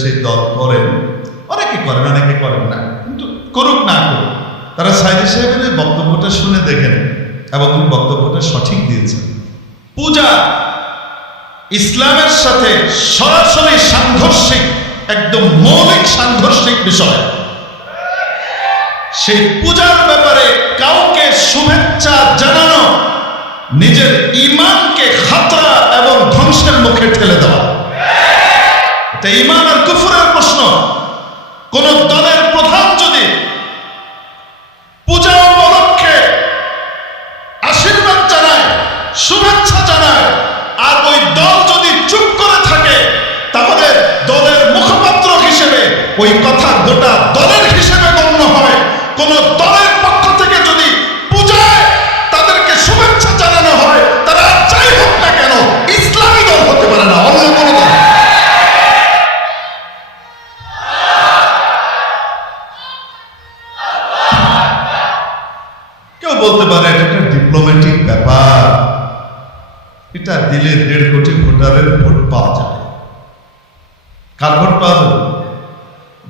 সেই দল করেন, অনেকে করেন অনেকে করেন না, কিন্তু করুক না করুক, তারা সাইদি সাহেবের বক্তব্যটা শুনে দেখেন এবং বক্তব্যটা সঠিক দিয়েছেন। পূজা ইসলামের সাথে সরাসরি সাংঘর্ষিক, একদম মৌলিক সাংঘর্ষিক বিষয়। সেই পূজার ব্যাপারে কাউকে শুভেচ্ছা জানানো নিজের ঈমানকে খাতরা এবং ধ্বংসের মুখে ঠেলে দেওয়া। এটা ঈমান আর কুফরের প্রশ্ন। কোন দলের প্রধান যদি পূজা উপলক্ষে আশীর্বাদ জানায়, শুভেচ্ছা জানায়, আর ওই দল যদি চুপ করে থাকে, তাহলে দলের মুখপাত্র হিসেবে ওই কথা গোটা দলের হিসেবে গণ্য হয়। কোন দলের পক্ষ থেকে যদি পূজায় তাদেরকে শুভেচ্ছা জানানো হয়, তারা যাই হোক না কেন ইসলামী দল হতে পারে না, অন্য কোনো দল। কেউ বলতে পারে এটা একটা ডিপ্লোম্যাটিক ব্যাপার, এটা দিলে 1.5 কোটি ভোটারের ভোট পাওয়া যাবে। কার ভোট পাওয়া যাবে?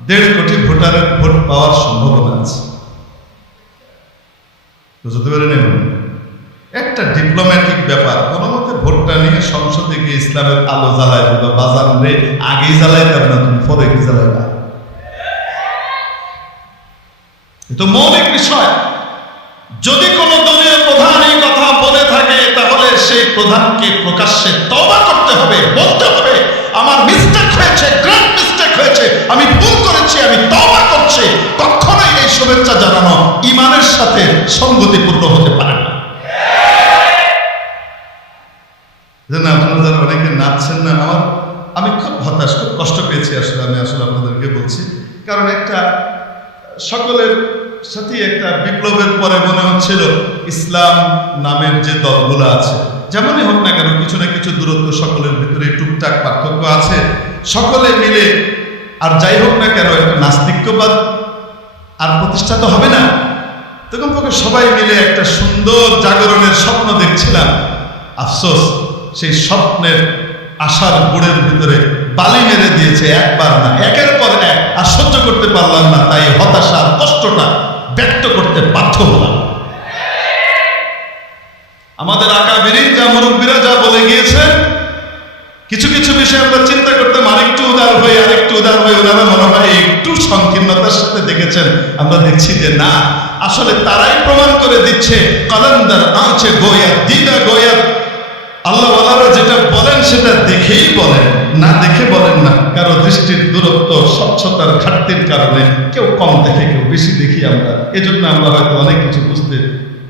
1.5 কোটি ভোটারের ভোট পাওয়ার সম্ভাবনা আছে। বুঝতে পারেন? একটা ডিপ্লোম্যাটিক ব্যাপার, কোনো মতে ভোটটা নিয়ে সংসদে গিয়ে ইসলামের আলো জ্বালায় দেবে। বাজার রে আগেই জ্বালাই দেবে না, তুমি পরে কি জ্বালাইবা? তো মৌলিক বিষয়। যদি কোনো দলীয় প্রধান এই কথা বলে থাকে, তাহলে সেই প্রধানকে প্রকাশ্যে তওবা করতে হবে, বলতে হবে আমার মিস্টেক হয়েছে, গ্রেট মিস্টেক হয়েছে, আমি ভুল করেছি, আমি তওবা করছি। কখনোই এই শুভেচ্ছা জানানো ঈমানের সাথে সঙ্গতিপূর্ণ হতে পারে না। আপনারা যারা অনেকে নাচছেন না, আমি খুব হতাশ, খুব কষ্ট পেয়েছি আসলে। আমি আসলে আপনাদেরকে বলছি, কারণ একটা সকলের সাথে একটা বিপ্লবের পরে মনে হচ্ছিল ইসলাম নামের যে দলগুলো আছে, যেমনই হোক না কেন, কিছু না কিছু দূরত্ব সকলের ভিতরে টুকটাক পার্থক্য আছে, সকলে মিলে আর যাই হোক না কেন একটা নাস্তিক্যবাদ আর প্রতিষ্ঠা তো হবে না। তখন পক্ষে সবাই মিলে একটা সুন্দর জাগরণের স্বপ্ন দেখছিলাম। আফসোস, সেই স্বপ্নের আশার বুড়ের ভিতরে বালি মেরে দিয়েছে, একবার না একের পর এক। আর সহ্য করতে পারলাম না, তাই হতাশার কষ্টটা ব্যক্ত করতে বাধ্য হলাম। আমাদের আকাবিরিন যা মুরব্বীরা যা বলে গিয়েছেন, কিছু কিছু বিষয় আমরা চিন্তা করতাম আরেকটু উদার হয়ে ওনারা মনে হয় একটু সংকীর্ণতার সাথে দেখেছেন। আমরা দেখছি যে না, আসলে তারাই প্রমাণ করে দিচ্ছে কলন্দর আঁচে গোয়া দিদা গোয়া। আল্লাহওয়ালারা যেটা বলেন সেটা দেখেই বলেন, না দেখে বলেন না। কারো দৃষ্টির দূরত্ব, স্বচ্ছতার ঘাটতির কারণে কেউ কম দেখে, কেউ বেশি দেখি আমরা। এজন্য আমরা হয়তো অনেক কিছু বুঝতে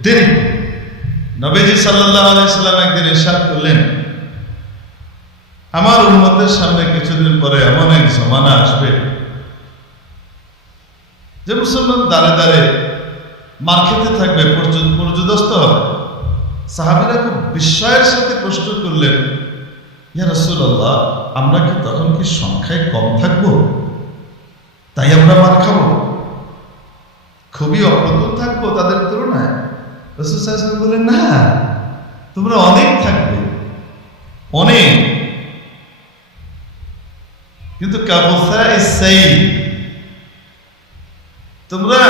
দেরি। নবীজি সাল্লাল্লাহু আলাইহি সাল্লাম একদিন ইরশাদ করলেন, আমার উম্মতের সামনে কিছুদিন পরে এমন এক জমানা আসবে যে মুসলমান দাঁড়ে দাঁড়ে মার খেতে থাকবে, পর্যদস্ত হবে। সাহাবীরা খুব বিস্ময়ের সাথে প্রশ্ন করলেন, ইয়া রাসূলুল্লাহ, আমরা কি তখন কি সংখ্যায় কম থাকবো, তাই আমরা মার খাবো? খুবই অপ্রতুল থাকবো তাদের তুলনায়? রাসূল সাল্লাল্লাহু আলাইহি ওয়াসাল্লাম বললেন, না, তোমরা অনেক থাকবে, অনেক। কিন্তু তোমরা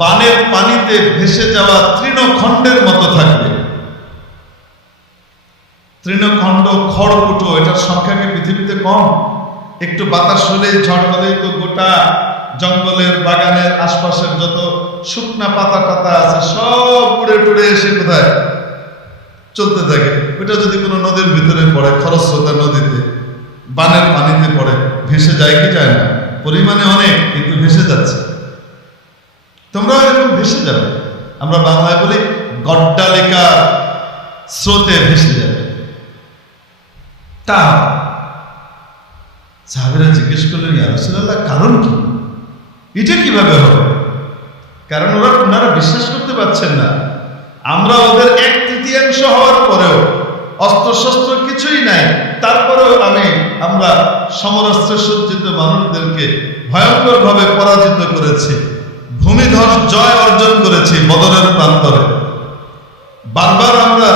বানের পানিতে ভেসে যাওয়া তৃণখণ্ডের মতো থাকবে। তৃণখণ্ড, খড়কুটো, এটার সংখ্যা কি পৃথিবীতে কম? একটু বাতাস হলে, ঝড় হলে তো গোটা জঙ্গলের বাগানের আশপাশের যত শুকনা পাতা টাতা আছে সব উড়ে টুড়ে এসে কোথায় চলতে থাকে। ওইটা যদি কোনো নদীর ভিতরে পড়ে, খরস্রোতা নদীতে, বানের পানিতে পড়ে, ভেসে যায় কি যায় না? পরিমাণে অনেক, কিন্তু ভেসে যাচ্ছে। তোমরা এরকম ভেসে যাবে। আমরা বাংলায় বলি গড্ডালিকা স্রোতে ভেসে যাবে। তা সাহাবীরা জিজ্ঞেস করলেন, ইয়া রাসূলুল্লাহ, কারণ কি? এটা কিভাবে হবে? কারণ ওনারা বিশ্বাস করতে পারছেন না। আমরা ওদের 1/3 হওয়ার পরেও, অস্ত্রশস্ত্র কিছুই নাই, তারপরেও আমরা সমরাস্ত্রে সজ্জিত মানুষদেরকে ভয়ঙ্কর ভাবে পরাজিত করেছি, ভূমিধস জয় অর্জন করেছি বদরের প্রান্তরে। বারবার আমরা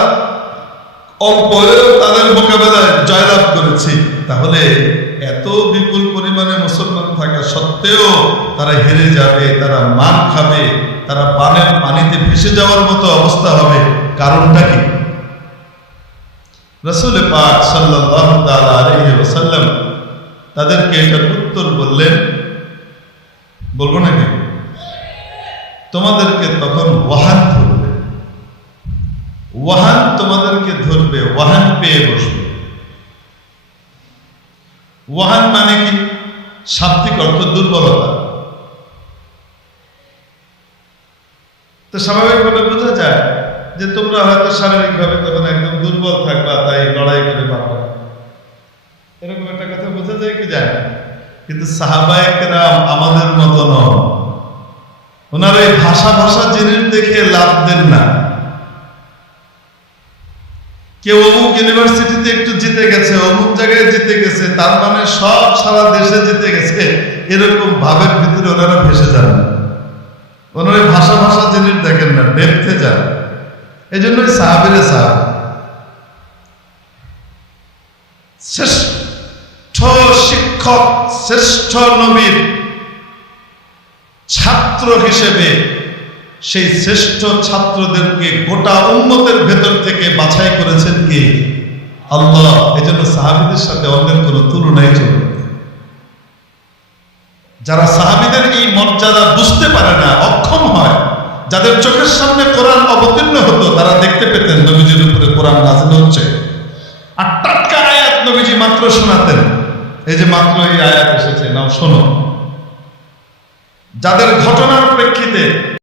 অল্পেও তাদের মোকাবেলায় জয়লাভ করেছি। তাহলে এত বিপুল পরিমাণে মুসলমান থাকা সত্ত্বেও তারা হেরে যাবে, তারা মান খাবে, তারা পানিতে ভেসে যাওয়ার মতো অবস্থা হবে। কারণটা কি? রাসূল পাক সাল্লাল্লাহু তাআলা আলাইহি ওয়াসাল্লাম তাদেরকে এটার উত্তর বললেন, বলবো নাকি? তোমাদেরকে তখন ওয়াহান ধরবে, ওয়াহান তোমাদেরকে ধরবে, ওয়াহান পেয়ে বসবে। ওয়াহান মানে কি? শাব্দিক অর্থ দুর্বলতা। তো স্বাভাবিকভাবে বোঝা যায় যে তোমরা হয়তো শারীরিকভাবে তখন একদম দুর্বল থাকবা, তাই লড়াই করে পারবা, এরকম একটা কথা বোঝা যায় কি যায় না? কিন্তু সাহাবায়ে কেরাম আমাদের মতো নন। ওনারা এই ভাষা জিনিস দেখে লাভ দেন না। কেউ অমুক ইউনিভার্সিটিতে একটু জিতে গেছে, অমুক জায়গায় জিতে গেছে, তার মানে সব সারা দেশে জিতে গেছে, এরকম ভাবের ভিতরে ওনারা ভেসে যান না। ওনারা ভাষা জিনিস দেখেন না, ডেপথে যান। এই জন্যই সাহাবীরা সাহাবী। শ্রেষ্ঠ শিক্ষক, শ্রেষ্ঠ নবীর ছাত্র হিসেবে সেই শ্রেষ্ঠ ছাত্রদেরকে গোটা উম্মতের ভেতর থেকে বাছাই করেছেন কে? আল্লাহ। এই জন্য সাহাবীদের সাথে অন্যের কোনো তুলনাই চলবে না। যারা সাহাবীদের এই মর্যাদা বুঝতে পারে না, অক্ষম হয়, যাদের চোখের সামনে কোরআন অবতীর্ণ হতো, তারা দেখতে পেতেন নবীজির উপরে কোরআন নাযিল হচ্ছে, আর টাটকা আয়াত নবীজি মাত্র শোনাতেন। এই যে মাত্র এই আয়াত এসেছে, নাও শোনো। যাদের ঘটনার প্রেক্ষিতে